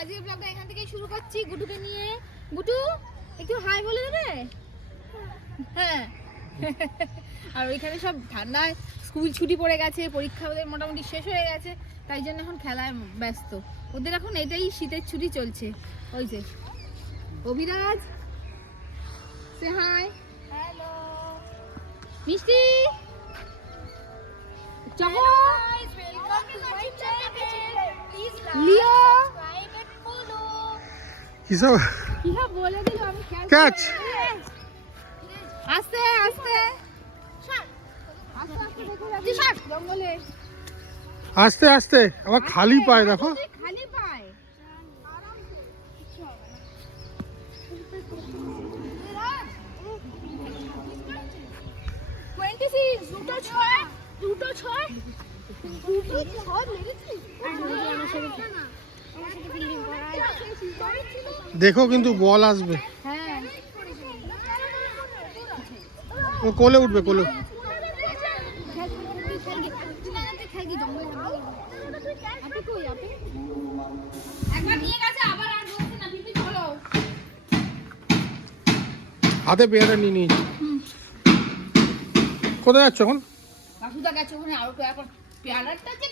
আজকের ব্লগটা এখান থেকেই শুরু করছি গুটুকে নিয়ে। গুটু একটু হাই বলে দেবে? হ্যাঁ। আর ওইখানে সব ঠান্ডায় স্কুল ছুটি পড়ে গেছে, পরীক্ষা ওদের মোটামুটি শেষ হয়ে গেছে, তাই জন্য এখন খেলায় ব্যস্ত। ওদের এখন এটাই শীতের ছুটি চলছে। ওই যে অভিরাজ, সে হাই। হ্যালো মিষ্টি, চকো, লিও, কিসব কিসব বলে দিল আমি ক্যাচ। আস্তে আস্তে জঙ্গলে আস্তে আস্তে আবার খালি পায় দেখো। খালি পায়। দেখো কিন্তু বল আসবে। হ্যাঁ ও কোলে উঠবে, কোলে। হাতে পেয়ারা নিয়ে নিয়েছি। কোথায় যাচ্ছ এখন? বাসুদা গেছে ওখানে আরো পেয়ারাটা যে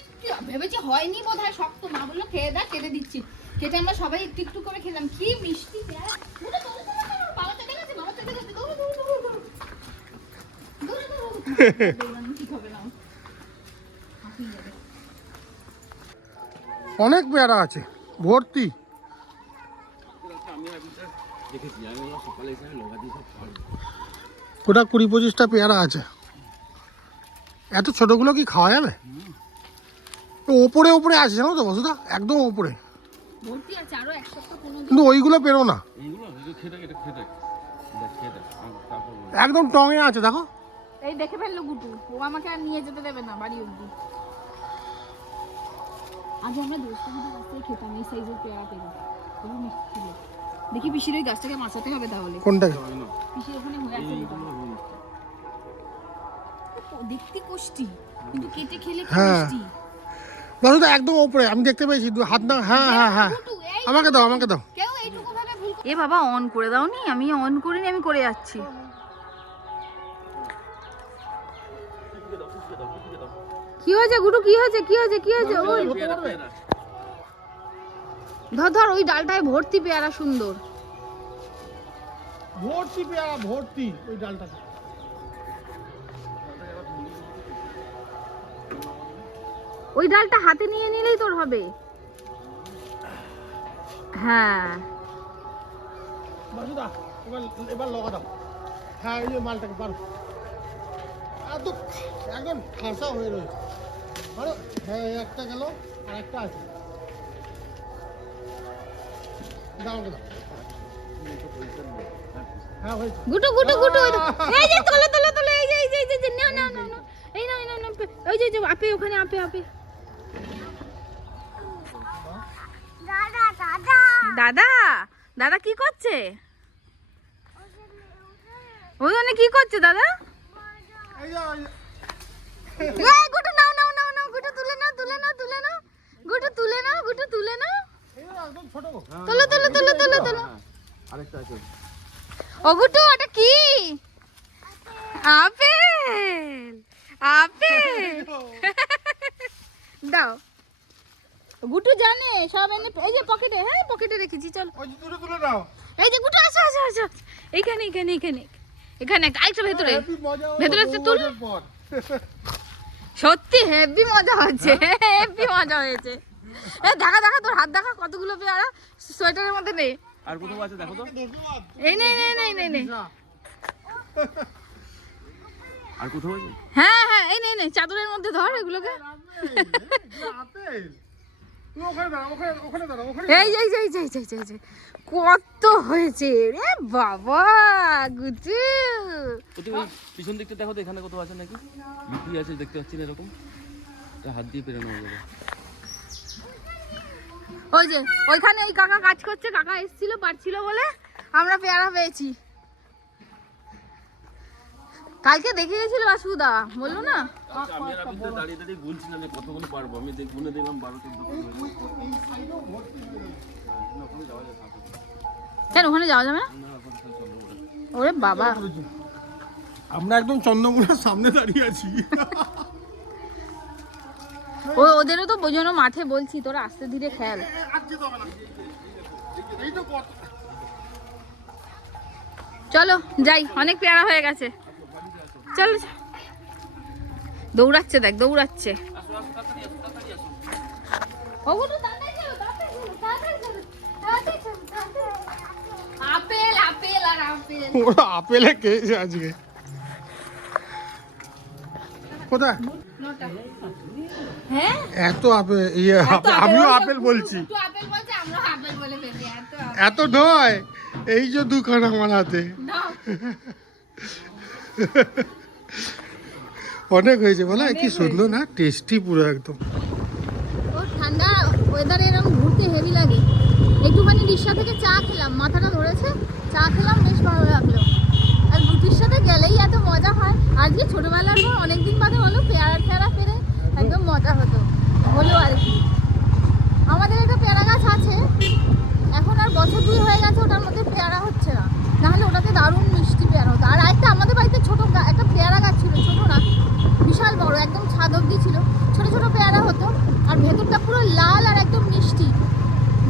ভেবেছি হয়নি বোধ হয়, শক্ত। মা বললো খেয়ে দেখ, কেটে দিচ্ছি। কেটে আমরা সবাই একটু একটু করে খেলাম। কি মিষ্টি পেয়ারা! বাবা চলে গেছে, বাবা চলে গেছে। দৌড়ো দৌড়ো দৌড়ো দৌড়ো দৌড়ো দৌড়ো। ঠিক হবে না, হাঁপিয়ে যাবে। অনেক পেয়ারা আছে, ভর্তি। ওটা 20-25টা পেয়ারা আছে। এত ছোটগুলো কি খাওয়া যাবে? ওপরে ওপরে আছে জানো তো বসুদা, একদম ওপরে। ভর্তি আছে আরো এক সপ্তাহ কোনো। কিন্তু ওইগুলো পেরো না, একদম টঙে আছে দেখো। এই দেখে ফেললো গুটু, ও আমাকে আর নিয়ে যেতে দেবে না বাড়ি অব্দি। আজ আমরা দোস্ত গুটু রাস্তায় খেতাম এই সাইজের পেয়ারা পেয়ে, খুবই মিষ্টি ছিল। দেখি পিসির ওই গাছটাকে বাঁচাতে হবে তাহলে। কোনটাকে? পিসির ওখানে হয়ে আছে। দেখতে কষ্টি, কিন্তু কেটে খেলে কি হ্যাঁ। মিষ্টি। বসুদা একদম ওপরে আমি দেখতে পেয়েছি, হাত না। হ্যাঁ হ্যাঁ হ্যাঁ, আমাকে দাও, আমাকে দাও। কেউ এইটুকু ভাবে ভুল। এ বাবা অন করে দাওনি? আমি অন করিনি, আমি করে যাচ্ছি। কি হয়েছে গুটু? কি হয়েছে? কি হয়েছে? কি হয়েছে? ওই ধর ধর, ওই ডালটায় ভর্তি পেয়ারা, সুন্দর ভর্তি পেয়ারা, ভর্তি ওই ডালটাতে। ওই ডালটা হাতে নিয়ে নিলেই তোর হবে। হ্যাঁ বসুদা এবার এবার লগা দাও। হ্যাঁ এই যে মালটাকে পারো, এত একদম ঠাসা হয়ে রয়েছে। আরে হ্যাঁ, একটা গেল আর একটা আছে। দাও দাও। হ্যাঁ হয়েছে। গুটু গুটু গুটু, এই যে তোলো তোলো তোলো, এই যে এই যে এই যে না না না না, এই না না না, ওই যে আপে, ওখানে আপে আপে। দাদা দাদা দাদা দাদা কি করছে? ওখানে কি করছে দাদা? এই যে এই গুটু নাও নাও নাও নাও, গুটু তুলে নাও তুলে নাও তুলে নাও, গুটু তুলে নাও, গুটু তুলে নাও, এই যে একদম ছোট। তোলো তোলো তোলো তোলো তোলো। আরেকটা আছে। ও গুটু ওটা কি? Apple, apple. দাও। গুটু জানে সব এনে, এই যে পকেটে, হ্যাঁ পকেটে রেখেছি, চল। ওই যে দুটো তুলে নাও। এই যে গুটু আসো আসো আসো, এইখানে এইখানে এইখানে এখানে আরেকটা ভেতরে, হেভি মজা হলো ভেতরে একটা তুল। 2 বছর পর। সত্যি হেভি মজা হচ্ছে, হেভি মজা হয়েছে। এই দেখা দেখা, তোর হাত দেখা কতগুলো পেয়ারা সোয়েটারের মধ্যে নেই। আর কোথাও আছে দেখো তো, এই নেই নেই নেই নেই নেই। আর কোথাও আছে? হ্যাঁ হ্যাঁ, এই নেই নেই, চাদরের মধ্যে ধর এগুলোকে। আপেল তুমি ওখানে দাঁড়াও, ওখানে দাঁড়াও, ওখানে। এই যে এই যে এই যে এই যে এই যে কত হয়েছে রে বাবা গুটু। তুমি পিছন দিকটা দেখো তো, এখানে কোথাও আছে নাকি? বিক্রি আছে দেখতে পাচ্ছি না এরকম, এটা হাত দিয়ে পেরানো হয়ে যাবে। ওই যে ওইখানে ওই কাকা কাজ করছে, কাকা এসেছিল পারছিল বলে আমরা পেয়ারা পেয়েছি। কালকে দেখে গেছিল বাসুদা, বললো না? আমি আর আপনি দাঁড়িয়ে দাঁড়িয়ে গুনছিলাম যে কতগুলো পারবো। আমি গুনে দিলাম 12-13। কেন ওখানে যাওয়া যাবে না? ওরে বাবা, আমরা একদম চন্দ্রমুড়ার সামনে দাঁড়িয়ে আছি। ওদেরও তো বোঝানো মাঠে বলছি, তোরা আস্তে ধীরে খেল। চলো যাই, অনেক পেয়ারা হয়ে গেছে। চলো, দৌড়াচ্ছে দেখ, দৌড়াচ্ছে। আপেল আপেল আর আপেল। ওরা আপেলে খেয়েছে আজকে। কোথায় হ্যাঁ এত আপেল? আমিও আপেল বলছি। একটু আপেল বলছে, আমরা আপেল বলে ফেলি। এত নয়, এই যে দুখানা আমার হাতে নাও। অনেক হয়েছে বলো, কি সুন্দর না, টেস্টি পুরো একদম। ও ঠান্ডা ওয়েদারে এরকম ঘুরতে হেভি লাগে। একটুখানি রিক্সা থেকে চা খেলাম, মাথাটা ধরেছে, চা খেলাম, বেশ ভালো লাগলো। আর রুটির সাথে গেলেই এত মজা হয়। আজকে ছোটবেলার পর অনেকদিন বাদে হলো পেয়ারা ঠেয়ারা পেরে একদম মজা হতো, হলো আর কি। আমাদের একটা পেয়ারা গাছ আছে, এখন আর বছর 2 হয়ে গেছে ওটার মধ্যে পেয়ারা হচ্ছে না, নাহলে ওটাতে দারুণ মিষ্টি পেয়ারা হতো। আর একটা আমাদের বাড়িতে ছোট একটা পেয়ারা গাছ ছিল, ছোট না বিশাল বড়, একদম ছাদ অব্দি ছিল, ছোট ছোট পেয়ারা হতো। আর ভেতরটা পুরো লাল আর একদম মিষ্টি,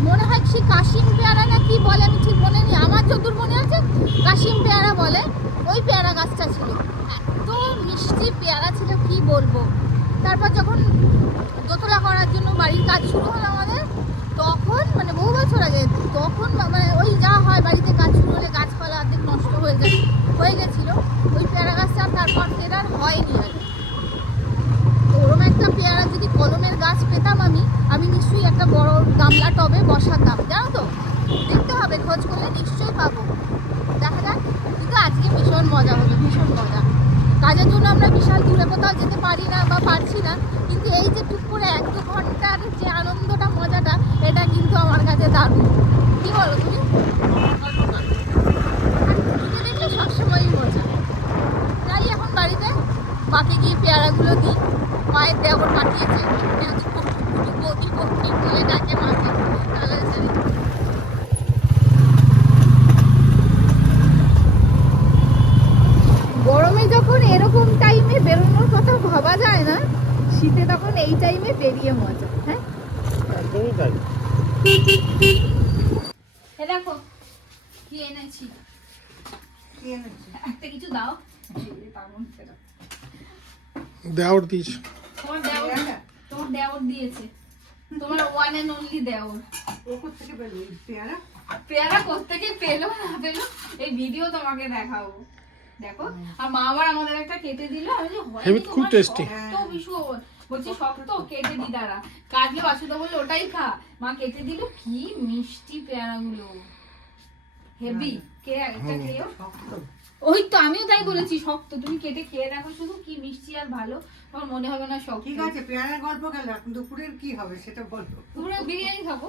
মনে হয় সে কাশিম পেয়ারা না কি বলে, আমি ঠিক মনে নেই, আমার যতদূর মনে আছে কাশিম পেয়ারা বলে। ওই পেয়ারা গাছটা ছিল, এত মিষ্টি পেয়ারা ছিল কি বলবো। তারপর যখন দোতলা করার জন্য বাড়ির কাজ শুরু হলো আমাদের, তখন মানে বহু বছর আগে, তখন মানে ওই যা হয় বাড়িতে কাজ শুরু হলে গাছপালা অর্ধেক নষ্ট হয়ে গেছিল ওই পেয়ারা গাছটা। তারপর সেটা আর হয়নি আর। তো ওরকম একটা পেয়ারা যদি কলমের গাছ পেতাম আমি নিশ্চয়ই একটা বড় গামলা টবে বসাতাম, জানো তো, দেখতে হবে, খোঁজ করলে নিশ্চয়ই পাবো, দেখা যাক। কিন্তু আজকে ভীষণ মজা হলো, ভীষণ মজা। কাজের জন্য আমরা বিশাল দূরে কোথাও যেতে পারি না বা পারছি না, কিন্তু এই যে টুক করে 1-2 ঘন্টার যে আনন্দটা, মজাটা, এটা কিন্তু আমার কাছে দারুণ। কি বলো তুমি? আর দেখলে সবসময়ই মজা। যাই এখন বাড়িতে, মাকে গিয়ে পেয়ারাগুলো দিই। মায়ের দেবর পাঠিয়েছে, বৌদি বৌদি বলে ডাকে মাকে। তাহলে গরমে যখন এরকম টাইমে বেরোনোর কথা ভাবা যায় না, শীতে তখন এই টাইমে বেরিয়ে মজা। হ্যাঁ একদমই তাই। দেখো কি এনেছি, একটা কিছু দাও। দেওর দিস। তোমার দেওর দিয়েছে, তোমার ওয়ান এন্ড অনলি দেওর। পেয়ারা কোত্থেকে পেলো না পেলো এই ভিডিও তোমাকে দেখাবো, দেখো। আর মা আবার আমাদের একটা কেটে দিল, আমি হেভি খুব টেস্টি। তো ভীষণ বলছি শক্ত, কেটে দি দাঁড়া, কাটলে বাসুদা বললো ওটাই খা, মা কেটে দিল, কি মিষ্টি পেয়ারাগুলো, হেভি। কে একটা খেয়েও, ওই তো আমিও তাই বলেছি শক্ত, তুমি কেটে খেয়ে দেখো শুধু, কি মিষ্টি আর ভালো, তোমার মনে হবে না শক্ত। ঠিক আছে, পেয়ারার গল্প গেল, এখন দুপুরের কি হবে সেটা বলো। তোমরা বিরিয়ানি খাবো।